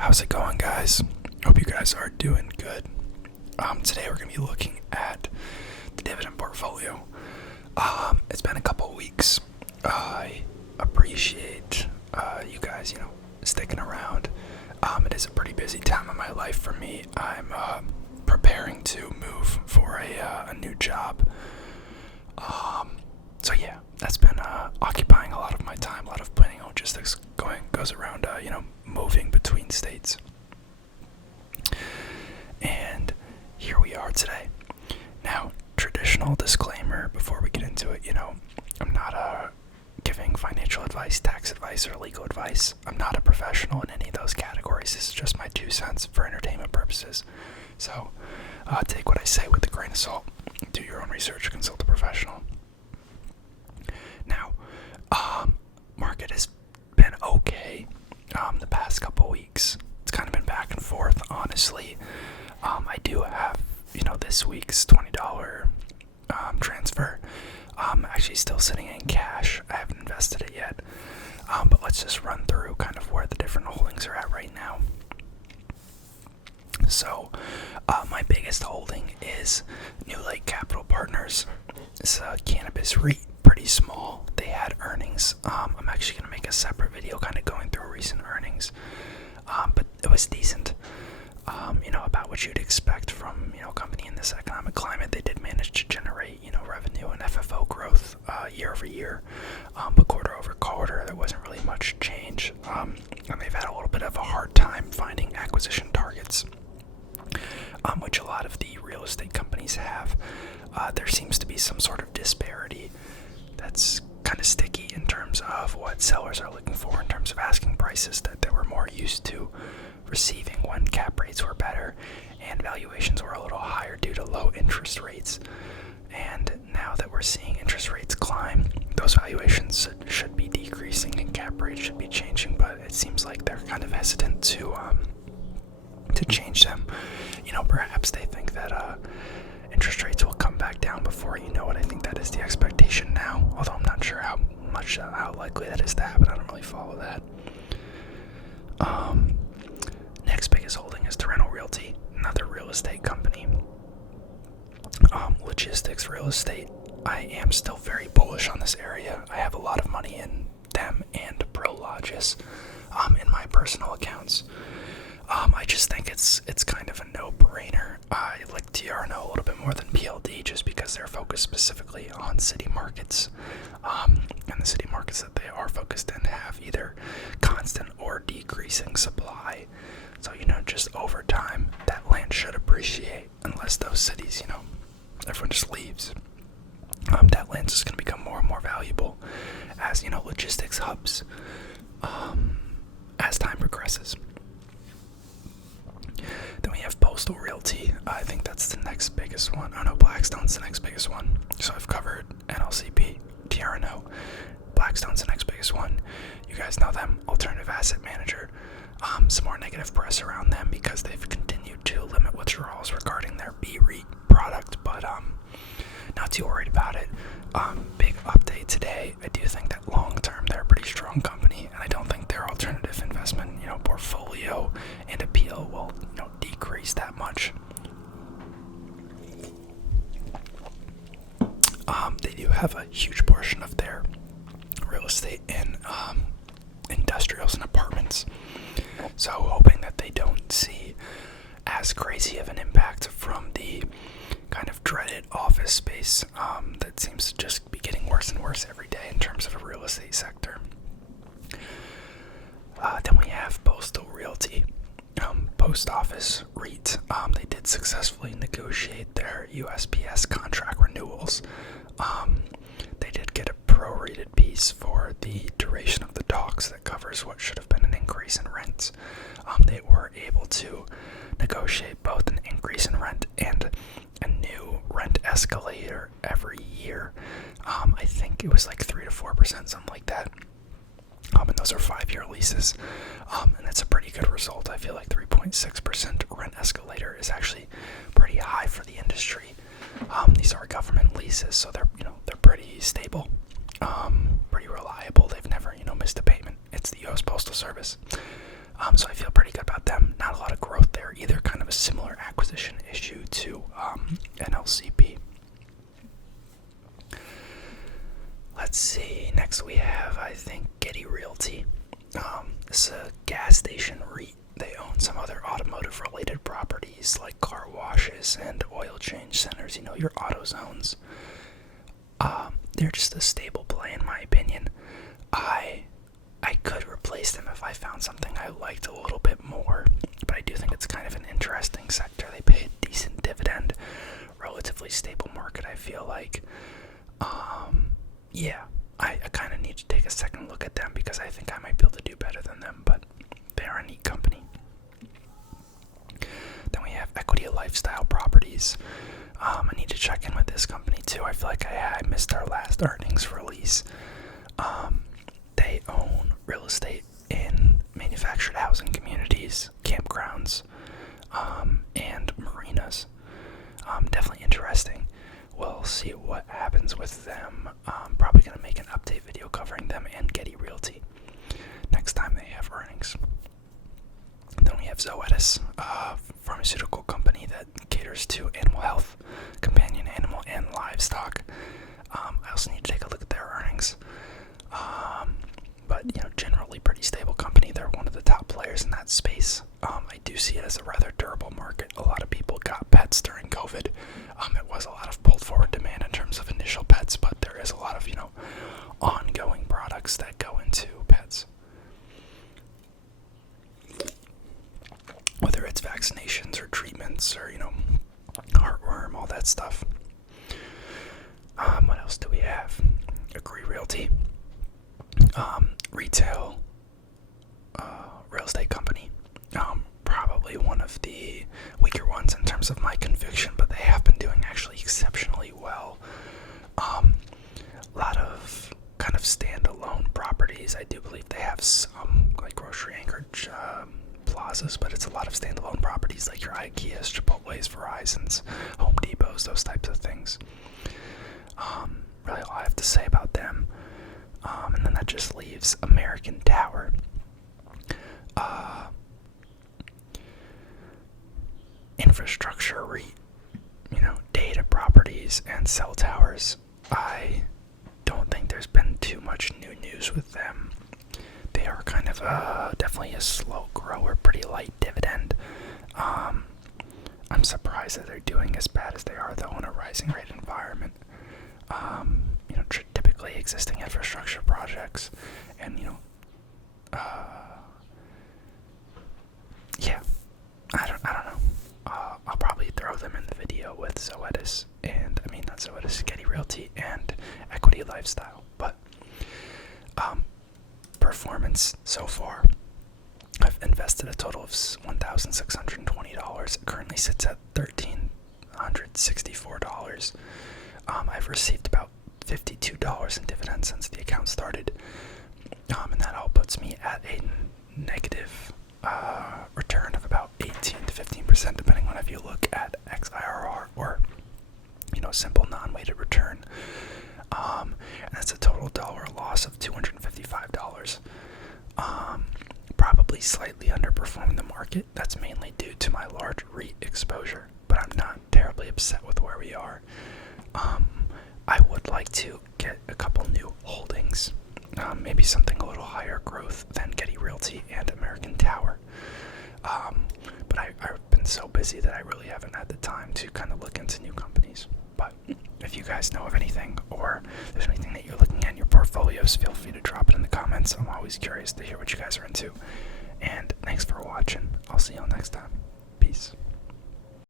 How's it going, guys? Hope you guys are doing good. Today we're going to be looking at the dividend portfolio. It's been a couple weeks. I appreciate you guys, sticking around. It is a pretty busy time in my life for me. I'm preparing to move for a new job. So yeah, that's been occupying a lot of my time. A lot of planning logistics goes around, moving between states. And here we are today. Now, traditional disclaimer before we get into it, I'm not giving financial advice, tax advice, or legal advice. I'm not a professional in any of those categories. This is just my 2 cents for entertainment purposes. So, take what I say with a grain of salt. Do your own research, consult a professional. Now, market has been okay the past couple weeks. It's kind of been back and forth, honestly. I do have, this week's $20 transfer. Actually still sitting in cash. I haven't invested it yet. But let's just run through kind of where the different holdings are at right now. So, my biggest holding is New Lake Capital Partners. It's a cannabis REIT, pretty small. They had earnings. I'm actually going to make a separate video kind of going through recent earnings. But it was decent. About what you'd expect from, a company in this economic climate. They did manage to generate, revenue and FFO growth year over year. But quarter over quarter, there wasn't really much change. And they've had a little bit of a hard time finding acquisition targets, which a lot of the real estate companies have. There seems to be some sort of disparity that's kind of sticky in terms of what sellers are looking for in terms of asking prices that they were more used to receiving when cap rates were better and valuations were a little higher due to low interest rates. And now that we're seeing interest rates climb, those valuations should be decreasing and cap rates should be changing, but it seems like they're kind of hesitant to change them. Perhaps they think that interest rates will come back down before you know it. I think that is the expectation now, although I'm not sure how likely that is to happen. I don't really follow that. Next biggest holding is Toronto Realty, another real estate company. Logistics real estate. I am still very bullish on this area. I have a lot of money in them and Prologis in my personal accounts. I just think it's kind of a no-brainer. I like TRNO a little bit more than PLD just because they're focused specifically on city markets. And the city markets that they are focused in have either constant or decreasing supply. So, just over time, that land should appreciate unless those cities, everyone just leaves. That land's just going to become more and more valuable as, logistics hubs as time progresses. Then we have Postal Realty. I think that's the next biggest one. Oh no, Blackstone's the next biggest one. So I've covered NLCP, TRNO. Blackstone's the next biggest one. You guys know them, alternative asset manager. Some more negative press around them because they've continued to limit withdrawals regarding their B-REIT product, but not too worried about it. Big update today. I do think that long term they're a pretty strong company, and I don't think their alternative investment, portfolio and appeal will, decrease that much. They do have a huge portion of their real estate in industrials and apartments, so hoping that they don't see as crazy of an impact from the kind of dreaded office space that seems to just be getting worse and worse every day in terms of a real estate sector. Then we have Postal Realty, Post Office REIT. They did successfully negotiate their USPS contract renewals. They did get a prorated piece for the duration of the talks that covers what should have been an increase in rent. They were able to negotiate both an increase in rent and a new rent escalator every year. I think it was like 3 to 4%, something like that. And those are 5-year leases. And that's a pretty good result. I feel like 3.6% rent escalator is actually pretty high for the industry. These are government leases, so they're pretty stable, pretty reliable. They've never, missed a payment. It's the U.S. Postal Service. So I feel pretty good about them. Not a lot of growth there either. Kind of a similar acquisition issue to NLCP. Let's see. Next we have, I think, Getty Realty. This is a gas station REIT. They own some other automotive-related properties like car washes and oil change centers. You know, your auto zones. They're just a stable play in my opinion. I could replace them if I found something I liked a little bit more, but I do think it's kind of an interesting sector. They pay a decent dividend, relatively stable market, I feel like. Yeah, I kind of need to take a second look at them because I think I might be able to do better than them, but they are a neat company. Then we have Equity Lifestyle Properties. I need to check in with this company too. I feel like I missed our last earnings release. They own real estate in manufactured housing communities, campgrounds, and marinas. Definitely interesting. We'll see what happens with them. Probably going to make an update video covering them and Getty Realty next time they have earnings. Then we have Zoetis, a pharmaceutical company that caters to animal health, companion animal, and livestock. I also need to take a look at their earnings. But, you know, generally pretty stable company. They're one of the top players in that space. I do see it as a rather durable market. A lot of people got pets during COVID. It was a lot of pulled forward demand in terms of initial pets, but there is a lot of, you know, ongoing products that go into pets. Whether it's vaccinations or treatments or, you know, heartworm, all that stuff. What else do we have? Agree Realty. Retail real estate company. Probably one of the weaker ones in terms of my conviction, but they have been doing actually exceptionally well. A lot of kind of standalone properties. I do believe they have some like grocery anchored plazas, but it's a lot of standalone properties like your IKEAs, Chipotle's, Verizon's, Home Depots, those types of things. Really all I have to say about them. And then that just leaves American Tower. Infrastructure REIT, you know, data properties and cell towers. I don't think there's been too much new news with them. They are kind of definitely a slow grower, pretty light dividend. I'm surprised that they're doing as bad as they are, though, in a rising rate environment. You know, typically existing infrastructure projects, and you know, yeah, I don't know. I'll probably throw them in the video with Zoetis and not Zoetis, Getty Realty and Equity Lifestyle, but performance so far. I've invested a total of $1,620. It currently sits at $1,364. I've received about $52 in dividends since the account started, and that all puts me at a negative return of about 18 to 15%, depending on if you look at XIRR or, you know, simple non-weighted return. And that's a total dollar loss of $255. Probably slightly underperforming the market. That's mainly due to my large REIT exposure, but I'm not terribly upset with where we are. I would like to get a couple new holdings, maybe something a little higher growth than Getty Realty and American Tower. But I've been so busy that I really haven't had the time to kind of look into new companies. But if you guys know of anything, or there's anything that you're looking at in your portfolios, feel free to drop it in the comments. I'm always curious to hear what you guys are into. And thanks for watching. I'll see you all next time. Peace.